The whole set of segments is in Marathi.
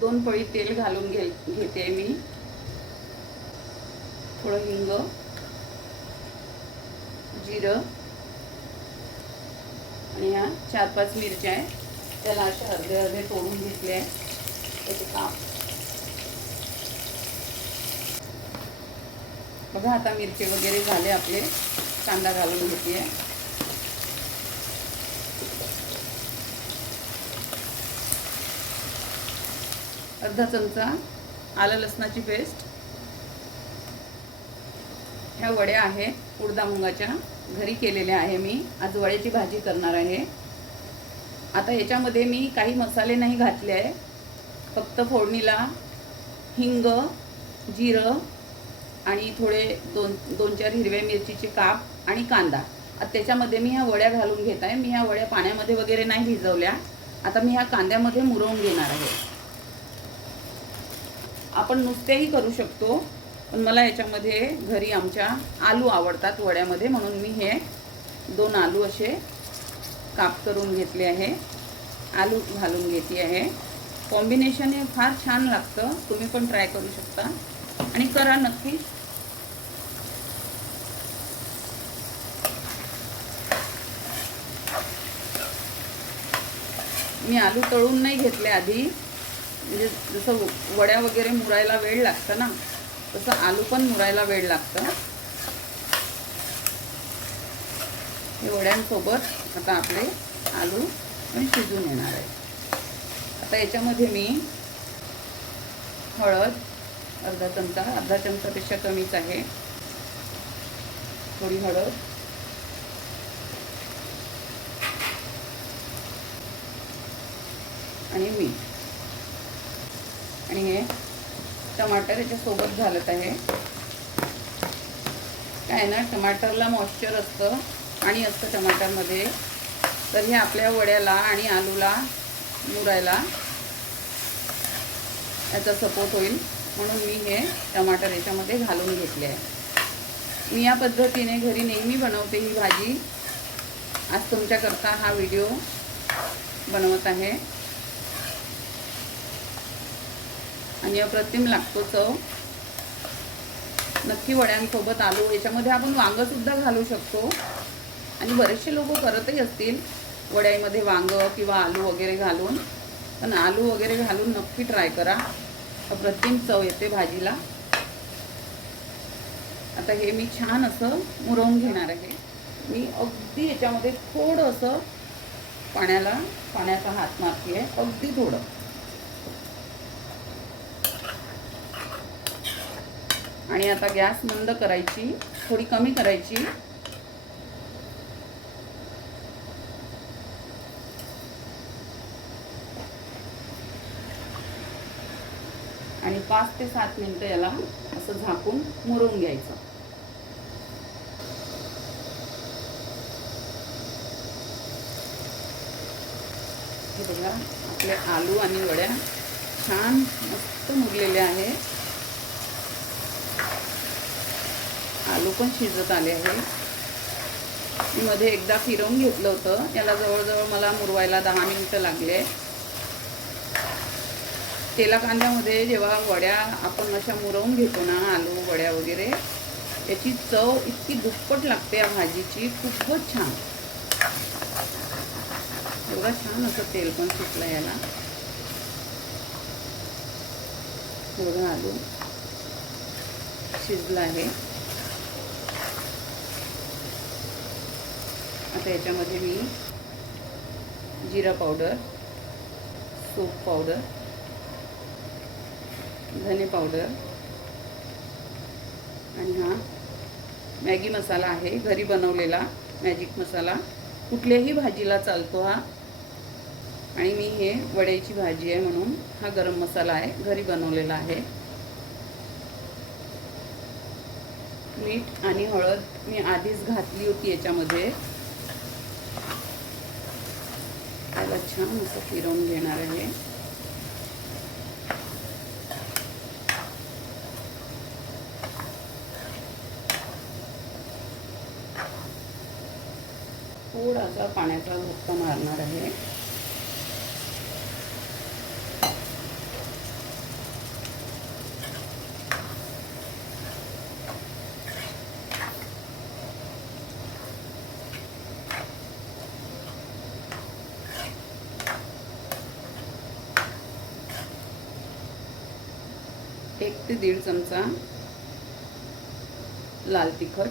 2 पळी तेल घालून घेते मी. थोडं हिंग, जिरं आणि ह्या 4-5 मिरच्या आहेत, त्याला असे अर्धे अर्धे तोडून घेतले आहे. त्याचे काप बघा. आता मिरचे वगैरे झाले आपले. कांदा घालून घेते. अर्धा चमचा आलं लसणाची पेस्ट. ह्या वड्या आहेत उडदा मुंगाच्या, घरी केलेल्या आहे मी. आज वड्याची भाजी करणार आहे. आता याच्यामध्ये मी काही मसाले नाही घातले आहे. फक्त फोडणीला हिंग, जिरं आणि थोडे 2-4 हिरव्या मिरचीचे काप आणि कांदा. आता त्याच्यामध्ये मी ह्या वड्या घालून घेत आहे. मी ह्या वड्या पाण्यामध्ये वगैरे नाही भिजवल्या. आता मी ह्या कांद्यामध्ये मुरवून घेणार आहे. आपण नुसतेही करू शकतो, पण मला याच्यामध्ये घरी आमच्या आलू आवडतात वड्यामध्ये, म्हणून मी हे 2 आलू असे काप करून घेतले आहे. आलू घालून घेते आहे. कॉम्बिनेशन हे फार छान लागतं. तुम्ही पण ट्राय करू शकता आणि करा नक्की. मी आलू तळून नाही घेतले आधी. म्हणजे जसं वड्या वगैरे मुरायला वेळ लागतं ना, तसं आलू पण मुरायला वेळ लागतं. हे वड्यांसोबत आता आपले आलू पण शिजून येणार आहे. आता याच्यामध्ये मी हळद अर्धा चमचापेक्षा कमीच आहे. थोडी हळद आणि मीठ आणि हे टमाटर याच्यासोबत घालत आहे. काय ना, टमाटरला मॉइश्चर असतं, पाणी असतं टमाटरमध्ये, तर हे आपल्या वड्याला आणि आलूला मुरायला याचा सपोर्ट होईल, म्हणून मी हे टमाटर याच्यामध्ये घालून घेतले आहे. मी या पद्धतीने घरी नेहमी बनवते ही भाजी. आज तुमच्याकरता हा व्हिडिओ बनवत आहे आणि अप्रतिम लागतो चव. नक्की वड्यांसोबत आलू, याच्यामध्ये आपण वांगंसुद्धा घालू शकतो आणि बरेचसे लोक करतही असतील वड्यामध्ये वांग किंवा आलू वगैरे घालून. पण आलू वगैरे घालून नक्की ट्राय करा. अप्रतिम चव येते भाजीला. आता हे मी छान असं मुरवून घेणार आहे. मी अगदी याच्यामध्ये थोडंसं पाण्याचा हात मारते आहे, अगदी थोडं. आणि आता गॅस मंद करायची, थोडी कमी करायची. आणि 5 ते 7 मिनिटं याला असं झाकून मुरवून घ्यायचं. हे बघा, आपले आलू आणि वड्या छान मस्त मुरलेले आहे. आलू पण शिजत आले आहे. मी मध्ये एकदा फिरवून घेतलं होतं. याला जवळजवळ मला मुरवायला 10 मिनिटं लागले. तेला कांद्यामध्ये जेव्हा वड्या आपण अशा मुरवून घेतो ना, आलू वड्या वगैरे, याची चव इतकी दुप्पट लागते या भाजीची. खूपच छान. एवढं छान असं तेल पण सुटलं याला. एवढं आलू शिजलं आहे. आता याच्यामध्ये मी जिरा पावडर, सूप पावडर, धने पावडर आणि हा मॅगी मसाला आहे, घरी बनवलेला मॅजिक मसाला. कुठल्याही भाजीला चालतो हा. आणि मी हे वड्याची भाजी आहे म्हणून हा गरम मसाला आहे, घरी बनवलेला आहे. मीठ आणि हळद मी आधीच घातली होती याच्यामध्ये. त्याला छान असं फिरवून घेणार आहे. थोडासा पाण्याचा झटका मारणार आहे. 1 ते 1.5 चमचा लाल तिखट,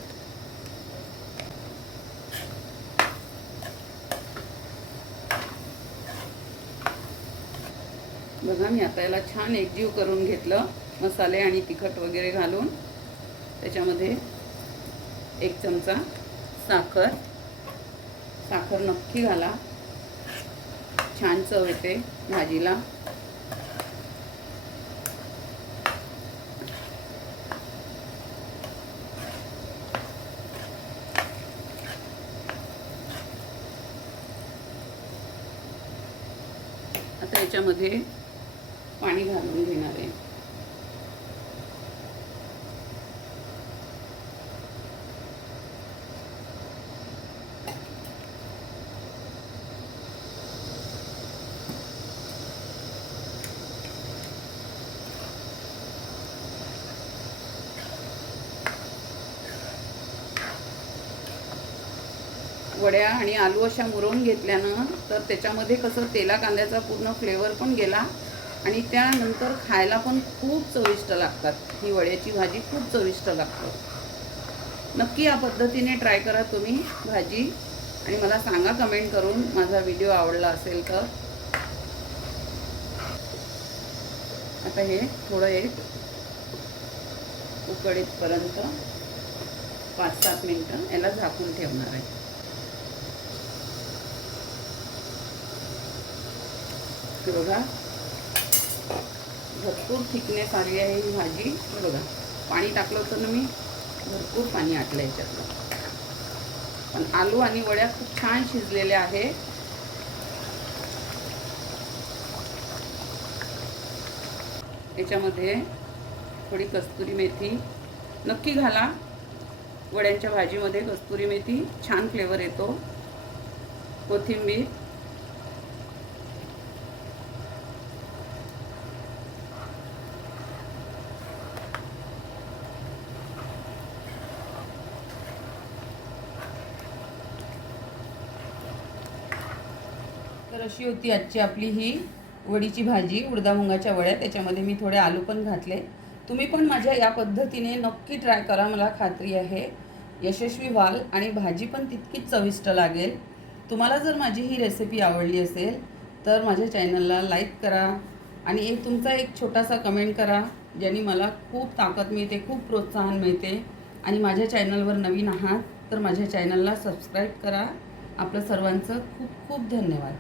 बघा मी आता याला छान एकजीव करून घेतलं, मसाले आणि तिखट वगैरे घालून. त्याच्यामध्ये 1 चमचा साखर, साखर नक्की घाला, छान चव येते भाजीला. आता याच्यामध्ये पाणी घालून घेणार आहे. वड्या आणि आलू अशा मुरवून घेतल्यानं तर त्याच्यामध्ये कसं तेला कांद्याचा पूर्ण फ्लेवर पण गेला आणि त्यानंतर खायला पण खूप चविष्ट लागतात. ही वड्याची भाजी खूप चविष्ट लागते. नक्की या पद्धतीने ट्राय करा तुम्ही भाजी आणि मला सांगा कमेंट करून माझा व्हिडिओ आवडला असेल तर. आता हे थोडं एक उकळीपर्यंत 5-7 मिनिटं याला झाकून ठेवणार आहे. हे बघा भरपूर थिकनेस आली आहे ही भाजी. हे बघा पाणी टाकलं होतं ना मी, भरपूर पाणी आटलं याच्यातलं, पण आलू आणि वड्या खूप छान शिजलेल्या आहे. याच्यामध्ये थोडी कस्तुरी मेथी नक्की घाला. वड्यांच्या भाजीमध्ये कस्तुरी मेथी छान फ्लेवर येतो. कोथिंबीर, तर अशी होती आजची आपली ही वडीची भाजी, उडदा मुंगाच्या वड्या. त्याच्यामध्ये मी थोडे आलू पण घातले. तुम्ही पण माझ्या या पद्धतीने नक्की ट्राय करा, मला खात्री आहे यशस्वी व्हाल आणि भाजी पण तितकीच चविष्ट लागेल. तुम्हाला जर माझी ही रेसिपी आवडली असेल तर माझ्या चॅनलला लाईक करा आणि तुमचा एक छोटासा कमेंट करा, ज्याने मला खूप ताकद मिळते, खूप प्रोत्साहन मिळते. आणि माझ्या चॅनलवर नवीन आहात तर माझ्या चॅनलला सबस्क्राईब करा. आपलं सर्वांचं खूप खूप धन्यवाद.